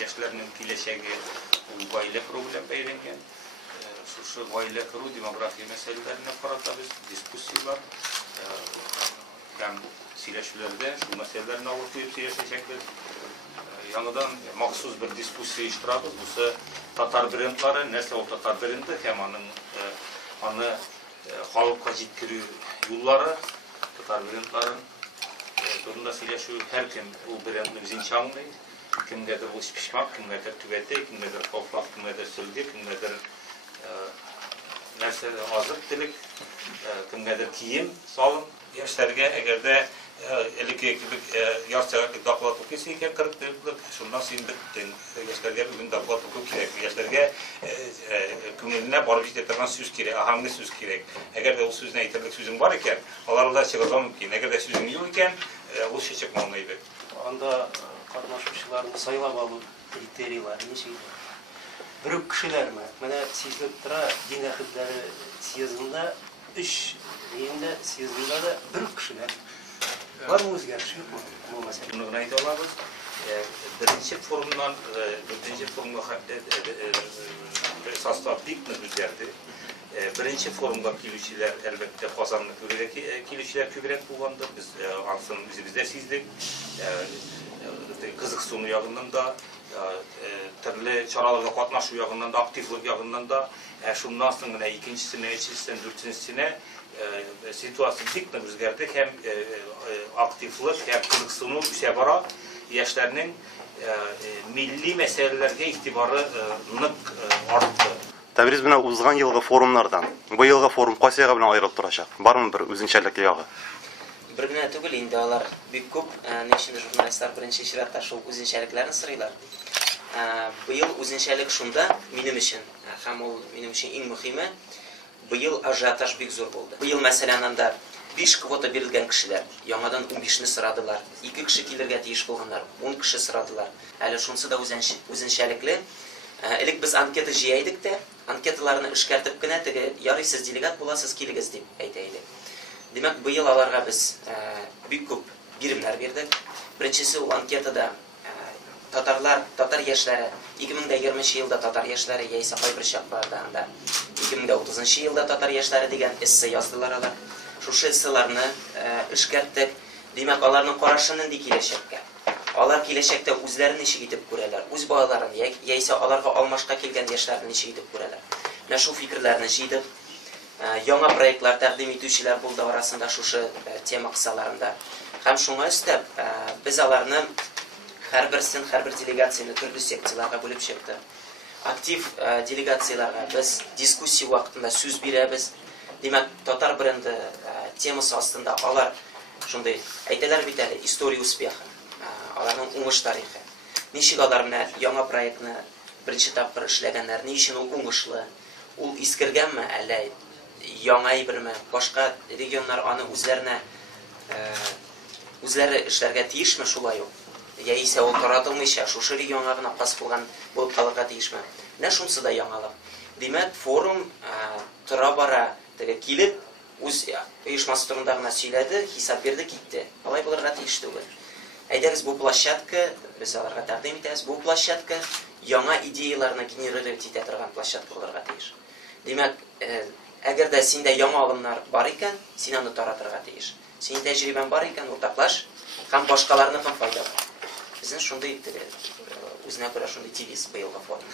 Yaşlarının kileşegi гаиле проблем бәйленген. Шушы гаиле құру демография мәселелеріне қарата біз дискуссиялар һәм сөйләшүләрдә шу мәсьәләләрне алып куеп сөйләшәчәкбез. Яңадан махсус бер дискуссия оештырабыз. Бусы татар брендлары, нәрсә ул татар бренды һәм аны халыкка җиткерү юллары, татар брендларын турында сөйләшү һәркем ул брендны үзенчә аңлый. Kimgedir bu pişmak, kimgedir tüvete, kimgedir toprak, kimgedir sülge, kimgedir nerse azık kimgedir kiyim, salım. Yaşlarga eğer de 52 yaş saatlik doklad okuysa iken 40 yıllık şundan sindik yaşlarga bugün doklad okup gerek. Yaşlarga köngülüne barıp yetirgen söz gerek, ahamlı söz gerek. Eğer de o sözüne yeterlik sözün var iken, onlarla çıkacağım mümkün. Eğer de sözün yok iken, o şey çıkmalıydı. Анда катнашучыларны сайлап алу критерийлары ничек? Бер кешеләр ме? Менә сизелеп тора, дин әһелләре съездында 3 динде съездында да бер кешеләр. Бар мы үзгәреш юкмы? Бу мәсьәлә. Bunu ayta olamiz. Birinchi forumdan birinchi forumga sostav bikni o'zgardi. Birinchi forumga keluvchilar albatta Qozonni keluvchilar ko'proq bo'lganda biz ansin o'zimizda sezdik. Qiziqsunu yog'idan da turli choralarga qatnashuv yog'idan da aktivlik yog'idan da shundan so'ng ikkinchisini, uchinchisini, to'rtinchisini situatsiya bikni o'zgardi. Ham aktivlik, ham qiziqsunu o'sha bora yoshlarning milliy masalalarga e'tibori ortdi. Тәбриз менә узган елгы форумнардан бу елгы форум кайсы ягы белән аерылып торачак? Бармы бер үзенчәлекле ягы? Бер генә түгел инде алар бик күп, ничек журналистлар беренче чиратта шул үзенчәлекләрне сорыйлар. Быел үзенчәлек шунда минем өчен, һәм ул минем өчен иң мөһиме, быел ажиотаж бик зур булды. Быел мәсәлән анда 5 квота бирелгән кешеләр, яңадан 15-не сорадылар. 2 кеше килергә тиеш булганнар, 10 кеше сорадылар. Әле шунсы да үзенчәлекле. Элек без анкета җыйдык та, анкеталарны эшкәртеп кенә теге ярый сез делегат буласыз килегез дип әйтә идек. Димәк, быел аларга без бик күп биремнәр бирдек. Беренчесе ул анкетада татар яшьләре 2020 елда татар яшьләре яисә кайбер чакларда анда 2030 елда татар яшьләре дигән эссе яздылар алар. Шушы эсселарны эшкәрттек. Димәк, аларның карашы нинди киләчәккә? Алар киләчәктә үзләрен ничек итеп күрәләр? Үз балаларын яисә аларга алмашка килгән яшьләрне ничек итеп күрәләр? Менә шул фикерләрне җыйдык. Яңа проектлар тәкъдим итүчеләр булды арасында шушы тема кысаларында. Һәм шуңа өстәп без аларны һәрбер делегацияны төрле секцияларга бүлеп чыктык. Актив делегацияларга без дискуссия вакытында сүз бирәбез. Димәк, татар бренды темасы астында алар шундый әйтәләр бит әле история успеха. Аларның уңыш тарихы. Ничек алар менә яңа проектны беренче тапкыр эшләгәннәр, ни өчен ул уңышлы? Ул искергәнме, әллә яңа әйберме? Башка регионнар аны үзләре эшләргә тиешме шулай ук? Яисә ул таратылмыйча шушы регионга гына хас булган булып калырга тиешме? Менә шунсы да яңалык. Димәк, форум тора бара теге килеп үз оешмасы турында гына сөйләде, хисап бирде, китте. Алай булырга тиеш түгел. Әйдәгез бу площадка, без аларга тәкъдим итәбез. Бу площадка яңа идеяларны генерировать итә торган площадка булырга тиеш. Димәк, әгәр дә синдә яңа алымнар бар икән, син аны таратырга тиеш. Синең тәҗрибәң бар икән, уртаклаш, һәм башкаларны һәм файда бар. Безнең шундый үзенә күрә шундый девиз быелгы форум.